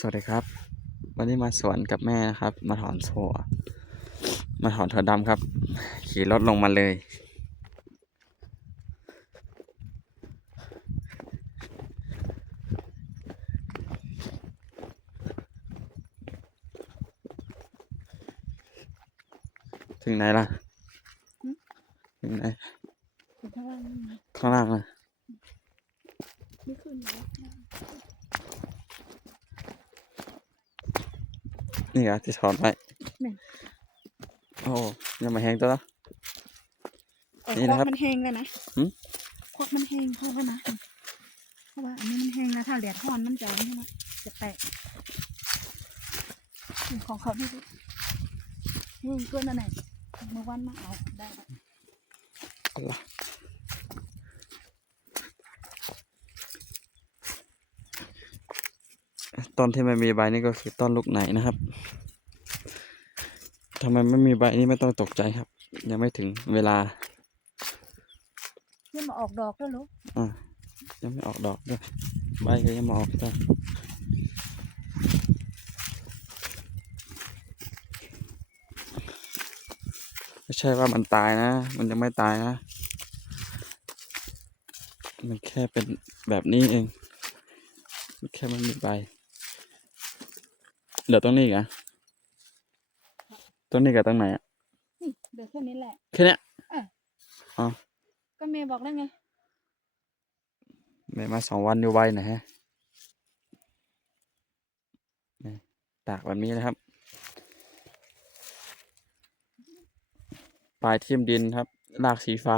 สวัสดีครับ วันนี้มาสวนกับแม่นะครับ มาถอนถั่วมาถอนถั่วดำครับ ขี่รถลงมาเลย ถึงไหนล่ะหืมถึงไหนอยู่ข้างล่างนี่นะข้างล่างนะไม่ขึ้นเลย นี่เหรอที่ถอนไว้นี่โอ้ยังไม่แห้งตัวละเออนี่ควันะครับกมันแห้งแล้วนะหืมควักมันแห้งเพราะว่านะเพราะว่าอันนี้มันแห้งแล้วถ้าเหลียดทอนมันจะนี่นะจะแตกนี่ของเขาที่นี่เกินอันไหนเมื่อวันมาเอาได้ละอะไรต้นที่ไม่มีใบนี่ก็คือต้นลูกไหนนะครับทำไมไม่มีใบนี่ไม่ต้องตกใจครับ ยังไม่ถึงเวลาเพื่อมาออกดอกแล้วลูกอ่ายังไม่ออกดอกด้วยใบก็ยังไม่ออกด้วยไม่ใช่ว่ามันตายนะ มันยังไม่ตายนะ มันแค่เป็นแบบนี้เองมันแค่มันมีใบเดี๋ยวตรงนี้อีกอะ ตรงนี้กับตรงไหนอะนี่เดี๋ยวแค่นี้แหละ แค่เนี้ยก็เมย์บอกแล้วไงไม่มาสองวันอยู่ใบไหนฮะนี่ตากแบบนี้นะครับ ปลายทิ่มดินครับรากสีฟ้า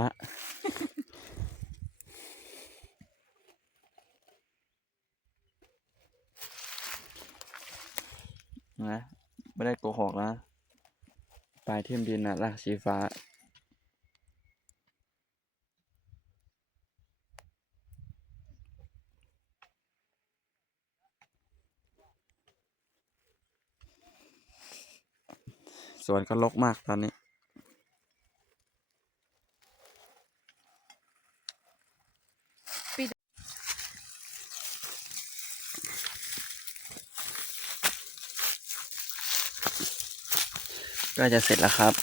นะ ไม่ได้โกหกนะ ปลายทิ่มดินนะรากสีฟ้า สวนก็รกมากตอนนี้ ก็จะเสร็จแล้วครับ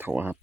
โถครับ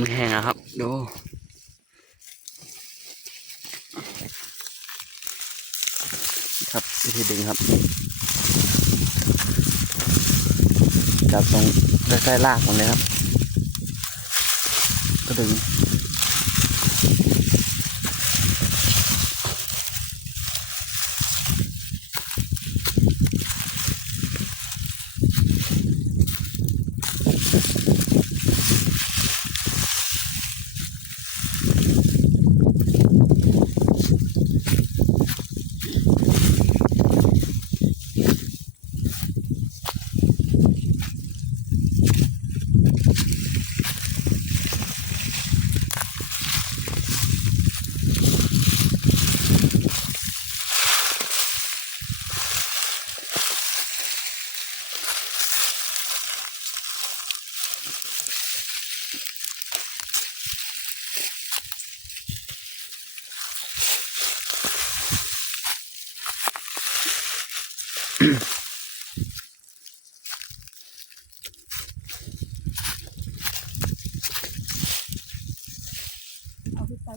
มันแห้งแล้วครับ ดูครับวิธีดึงครับ จับตรงใกล้ๆรากมันเลยครับ ก็ดึง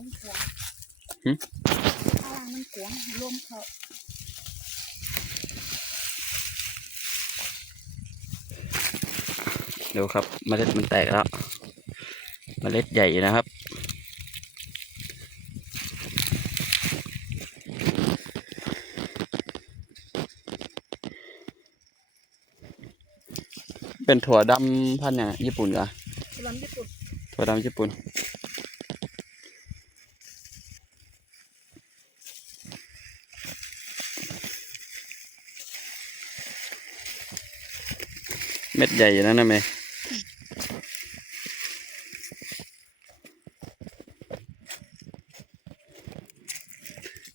หึ ข้างล่างมันกวางลมเขาเดี๋ยวครับเมล็ดมันแตกแล้วเมล็ดใหญ่อยู่นะครับ เป็นถั่วดำพันธุ์อย่างญี่ปุ่นเหรอลำญี่ปุ่น ถั่วดำญี่ปุ่น เม็ดใหญ่อยู่นะนะเม่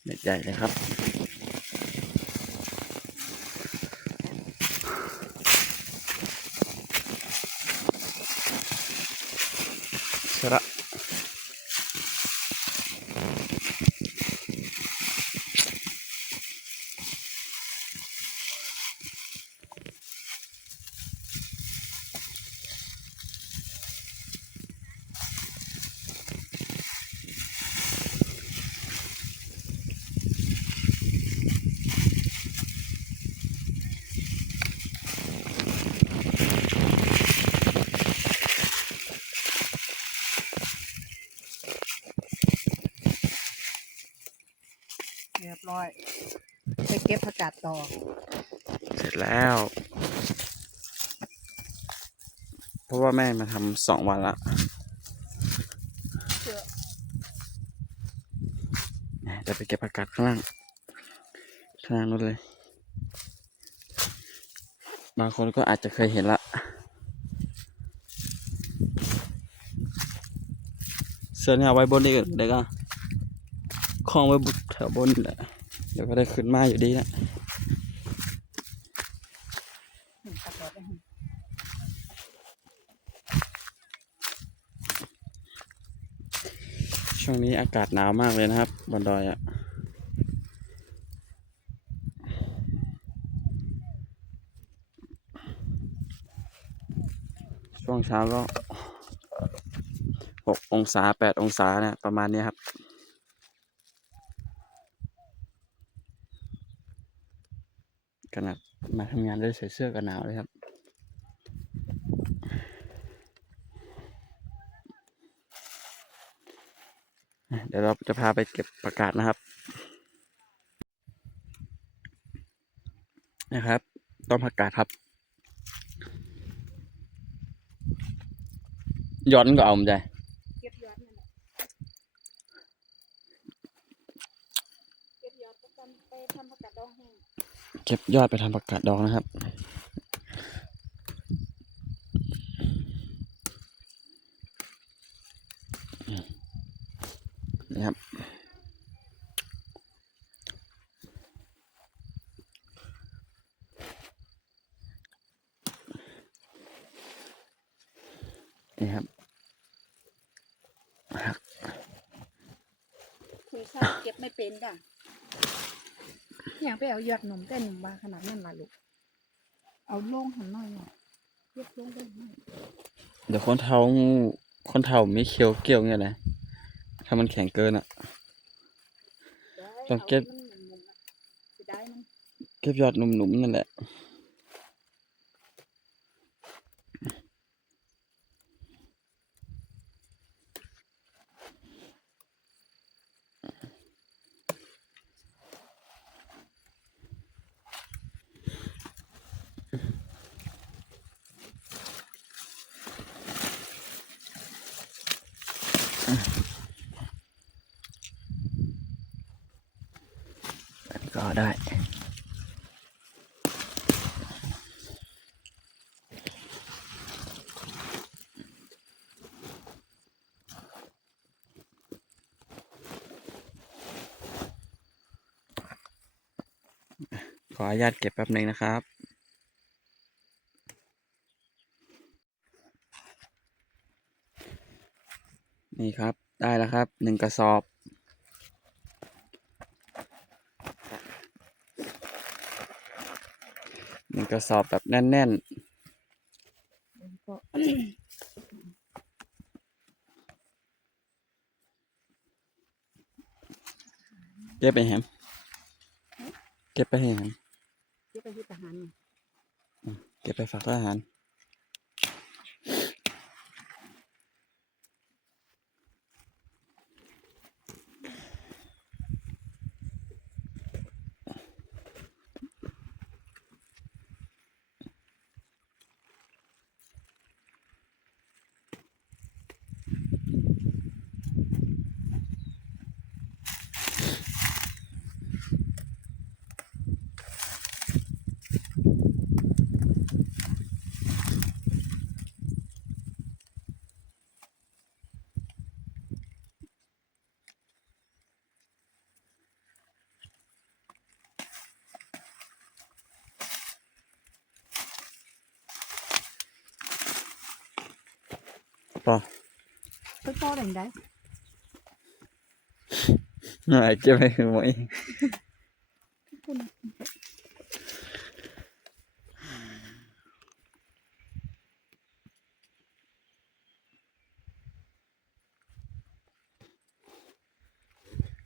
เม็ดใหญ่เลยครับ เสร็จละ เรียบร้อยไปเก็บผักกาดต่อ เสร็จแล้ว เพราะว่าแม่มาทำสองวันละเพื่อเนี่ยเดี๋ยวไปเก็บผักกาดข้างล่าง ข้างล่างนู้นเลย บางคนก็อาจจะเคยเห็นละ เสื้อเนี่ยเอาไว้บนนี่ก่อนเดี๋ยวก็คล้องไว้บนแถวบนนี่แหละ เดี๋ยวก็ได้ขึ้นมาอยู่ดีนะช่วงนี้อากาศหนาวมากเลยนะครับ บนดอยอะช่วงเช้าก็หกองศาแปดองศาเนี่ยประมาณนี้ครับ ขนาด มาทำงานด้วยใส่เสื้อกันหนาวเลยครับ เดี๋ยวเราจะพาไปเก็บประกาศนะครับ นะครับ ต้นผักกาดครับย้อนก็เอามใจ เก็บยอดนั่นแหละเก็บยอดไปทำไปทำผักกาดดองแห้ง เก็บยอดไปทำประกาศดองนะครับ นี่ครับ นี่ครับคุยชาติเก็บไม่เป็นจ้ะ อย่างไปเอายอดหนมแต่หนุ่มบาขนาดนั้นล่ะลูก เอาลงหันหน่อยหน่อยเก็บลงไปหน่อยเดี๋ยวคนเท้าคนเท้าไม่เคี้ยวเกี่ยวเงี้ยนะถ้ามันแข็งเกินอะ ต้องเก็บ เก็บยอดหนุ่มๆนั่นแหละ ก็ ได้ ขออนุญาตเก็บแป๊บหนึ่งนะครับนี่ครับ ได้แล้วครับหนึ่งกระสอบ หนึ่ง กระสอบแบบแน่นแล้วก็ๆเก็บไปแฮมเก็บไปให้แฮมเก็บไปที่ทหารนี่เก็บไปฝากทหาร ปอ ไปป้อแดงได้หน่อยเก็บไปคือหมดคุณ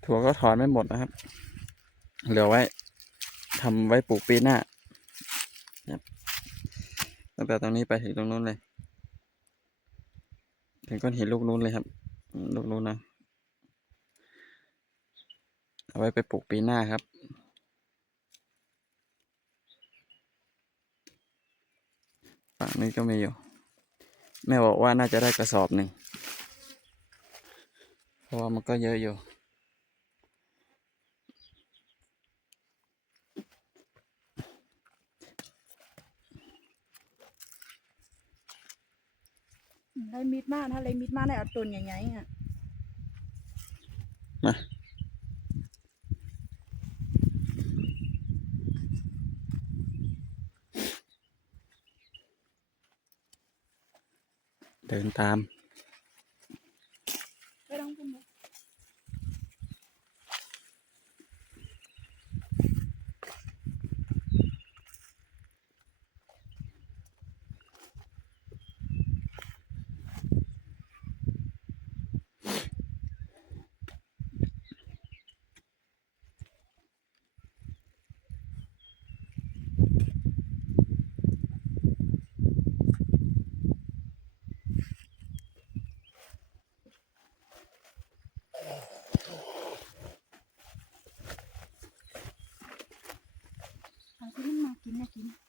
ถั่วก็ถอนไม่หมดนะครับ เหลือไว้ทำไว้ปลูกปีหน้าตั้งแต่ตรงนี้ไปถึงตรงนู้นเลย เป็นก้อนหินลูกนู้นเลยครับลูกนู้นนะ เอาไว้ไปปลูกปีหน้าครับ ฝั่งนี้ก็มีอยู่ แม่บอกว่าน่าจะได้กระสอบหนึ่ง เพราะว่ามันก็เยอะอยู่ ได้ มิดมาถ้าเลยมิดมาได้เอาต้นใหญ่ๆอะมาเดินตาม bakayım.